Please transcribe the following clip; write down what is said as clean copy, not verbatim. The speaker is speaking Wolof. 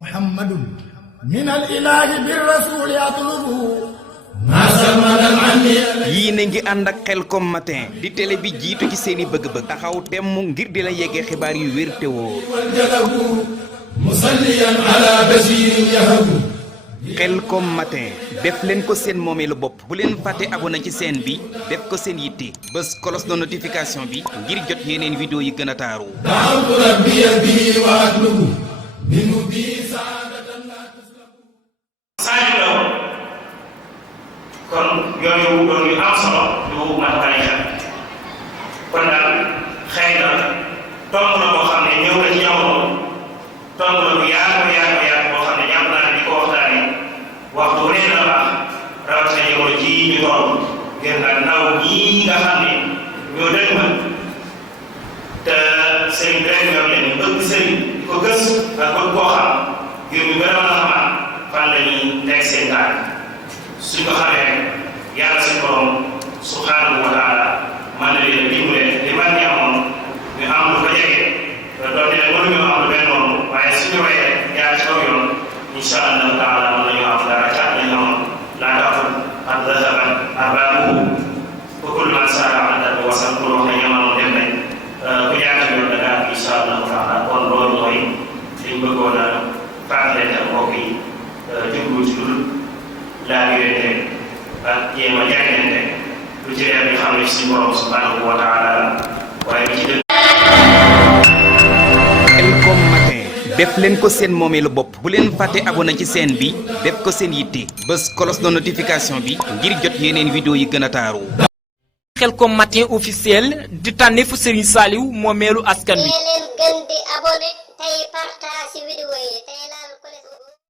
محمد من الإله بالرسول يطلب yii na ngi ànd ak Khelcom matin di télé bi jiitu ci seeni bëgg-bëgg taxaw temm ngir di la yeggee xibaar yu wér te wóor musalliyan ala basirin yahabu Khelcom matin def leen ko seen moomeelu bopp bu leen fàtte abonné ci chaîne bi def ko seen yitte bés cloche de notification bi ngir jot yeneen vidéo yi gën a taaru da'awtu rabbiya bihi wa atlubu minhu bi saadatan la tuslabu kon yooyu doon yu am solo yu mat a bàyyi xel kon daal xëy na tomb la boo xam ne ñëw na ci jamono tomb la bu yaatu boo xam ne jàpp naa ne di ko waxtaanee waxtu wu ne la baax rawatina jamono jii ñu toll ngir nga ndaw ñii nga xam ne ñoo dëgg ma te sëriñ bi rek ñoom leen bëgg sëriñ di ko gës ak bëgg koo xam ngir ñu gën a mën a xamaat fan la ñuy teg seen taal suñ ko xamee yàlla suñ borom subhanahu wa taala man na leen dimbale li man ñi amoon ñu am lu ko jege doon ne mënuñu am lu benn noonu waaye suñu wayee jaar ci kaw yoon insha allahu taala mën nañu am dara ca lañu amoon laa taxul qad dhahaba arbaabuhu wa kullu man saara ala darbi wasal pour wax ne ñamaanoon dem nañ ku jaar ci yoon da ngaa insha allahu taala kon loolu mooy liñ bëggoon a fàttalante mbokk yi jublu ci dul laa yore ak jéem a jàngante lu ci leer bi xam ne si borom subhanahu wa taala waaye bi ci dëgg. Khelcom matin def leen ko seen moomeelu bopp bu leen fàtte abonné ci chaîne bi def ko seen yitte bés cloche de notification bi ngir jot yeneen vidéo yi gën a taaru. Khelcom matin officiel di tànneefu Serigne Saliou moomeelu askan wi. leen gën di abonné tey partage vidéo yi